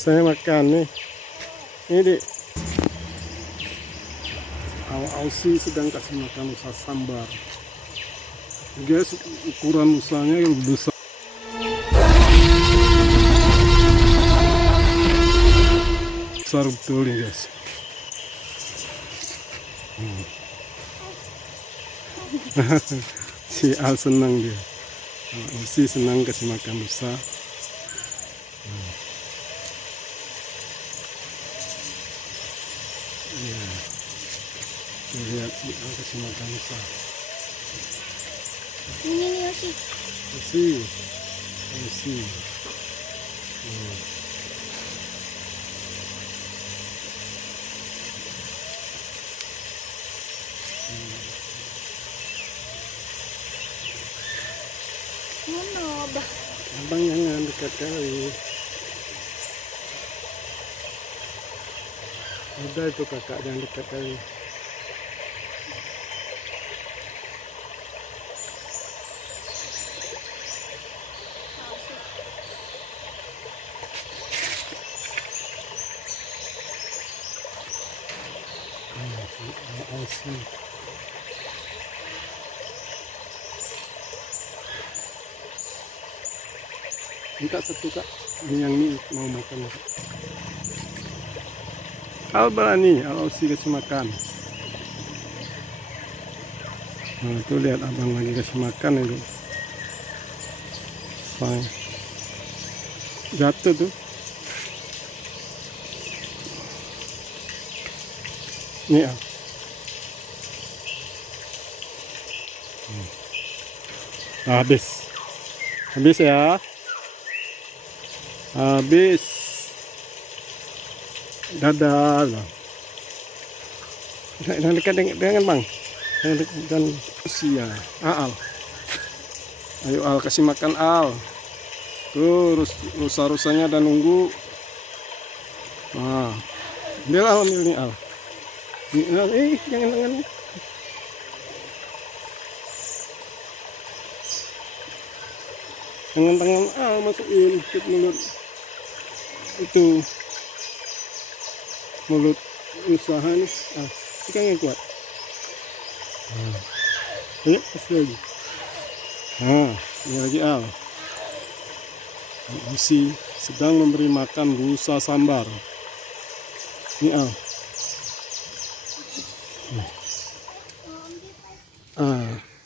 Saya makan nih. Ini Aussie sedang kasih makan usa sambar. Guys, ukuran usanya yang besar. Besar betul nih guys. Si Al senang dia. Aussie senang kasih makan usa. Ya. Lihat si Al kasih makan usa. Ini nih Yoshi. Aussie. Mana bah? Abang jangan dekat kali. Udah itu kakak jangan dekat kali. Aussie. Minta satu kak, ini yang ini mau makan. Al berani, Al Aussie kasih makan. Nah tuh lihat abang lagi kasih makan itu. Fine. Jatuh tuh. Nih Al. Habis ya. Habis. Dadah bang. Jangan dekat dengan bang. Jangan dekat dan usia. Al. Ayo Al kasih makan Al. Tuh rusa-rusanya dan nunggu. Nah, ambil Al, ambil nih Al. Jangan. Tangan Al masukin ke mulut itu, mulut usaha nih. Pegang yang kuat. Ayo kasih lagi. Ini lagi Al. Aussie sedang memberi makan rusa sambar. Ini Al.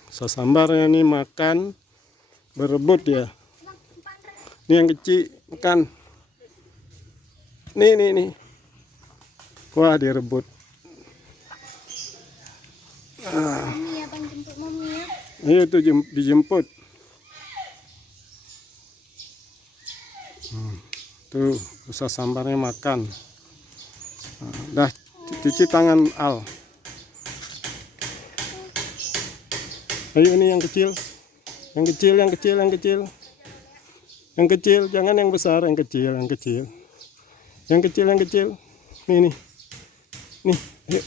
Rusa sambarnya nih makan. Berebut ya. Ini yang kecil makan. Nih. Wah dia rebut. Ini abang jemput mami ya. Ayo tuh dijemput. Tuh usaha sambarnya makan. Dah cuci tangan Al. Ayo ini yang kecil. Yang kecil, jangan yang besar, yang kecil. Nih, yuk.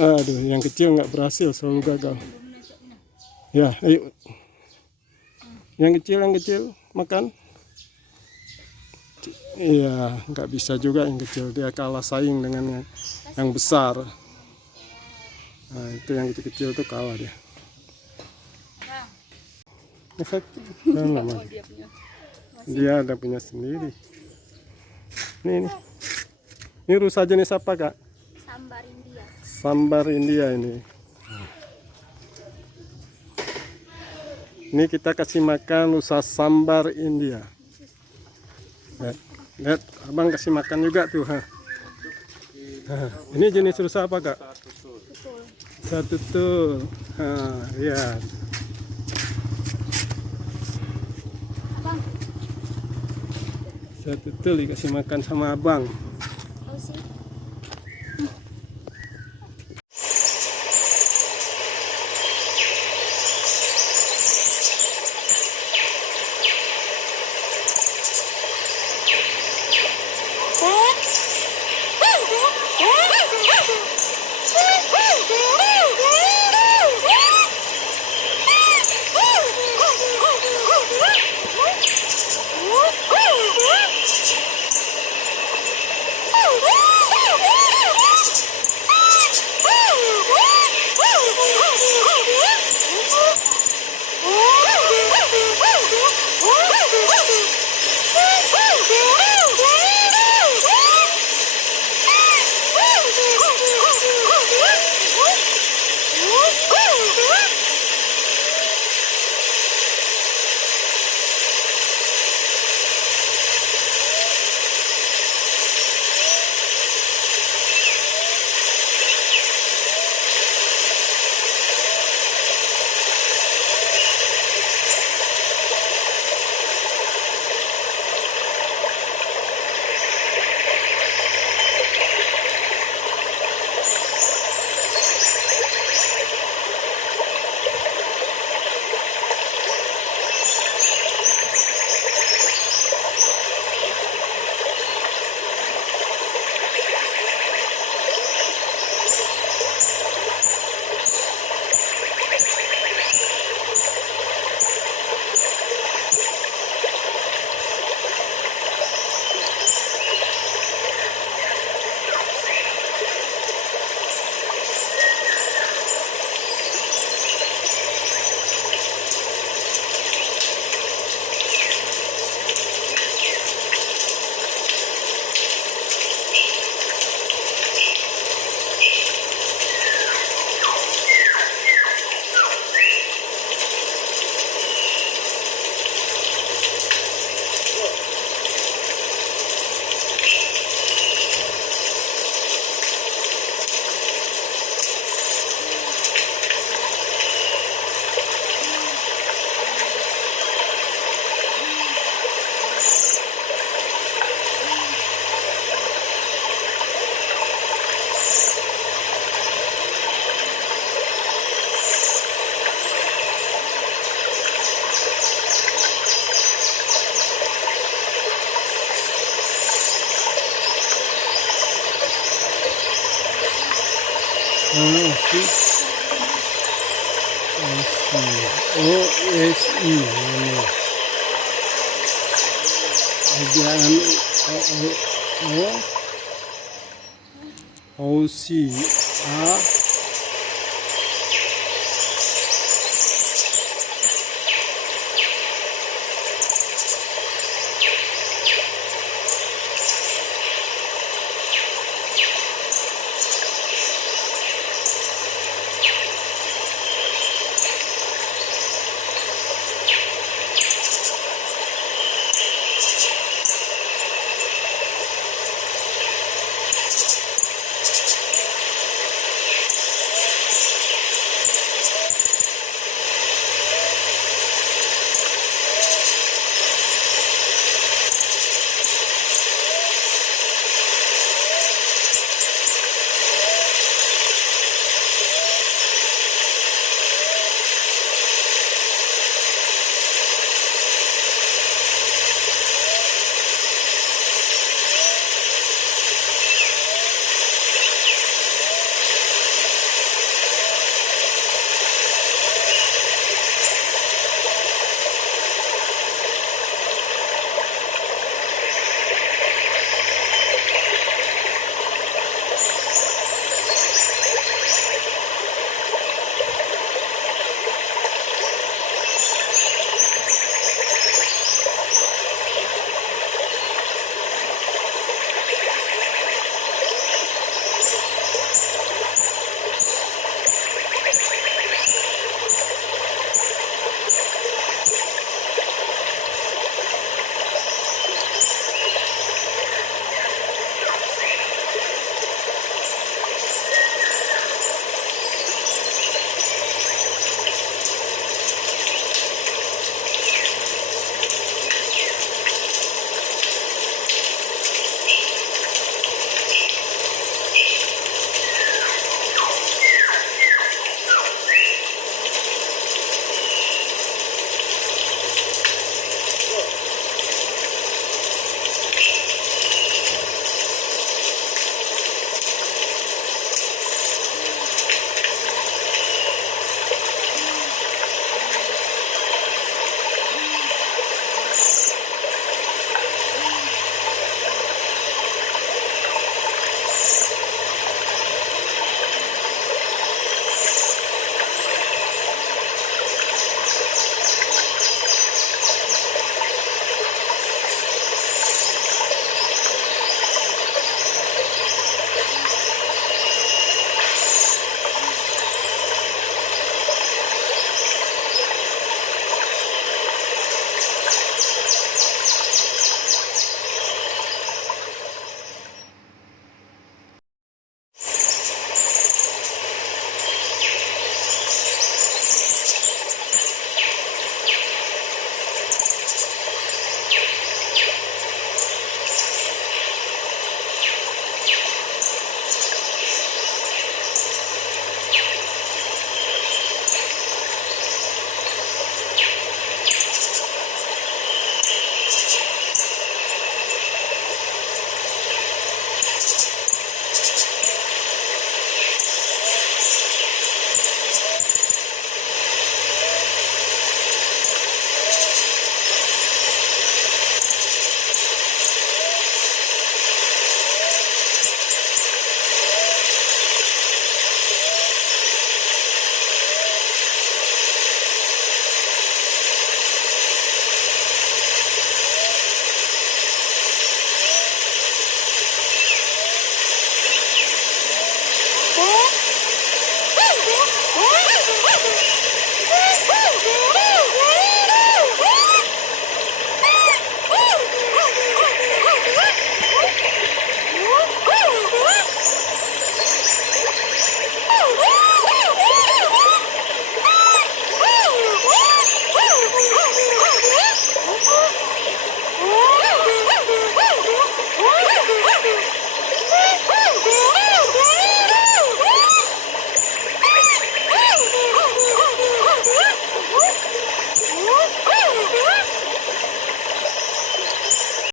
Aduh, yang kecil nggak berhasil, selalu gagal. Ya, ayo. Yang kecil, makan. Iya, nggak bisa juga yang kecil, dia kalah saing dengan yang besar. Nah, itu yang kecil tuh kalah dia. Dia ada punya sendiri. Ini rusa jenis apa kak? Sambar India ini. Ini kita kasih makan rusa sambar India. Lihat, abang kasih makan juga tuh. Ini jenis rusa apa kak? Satu tuh. Ya. Satu tuh dikasih makan sama abang. Osi. Osi. O-S-I. Ano. Ayan. O-C. A.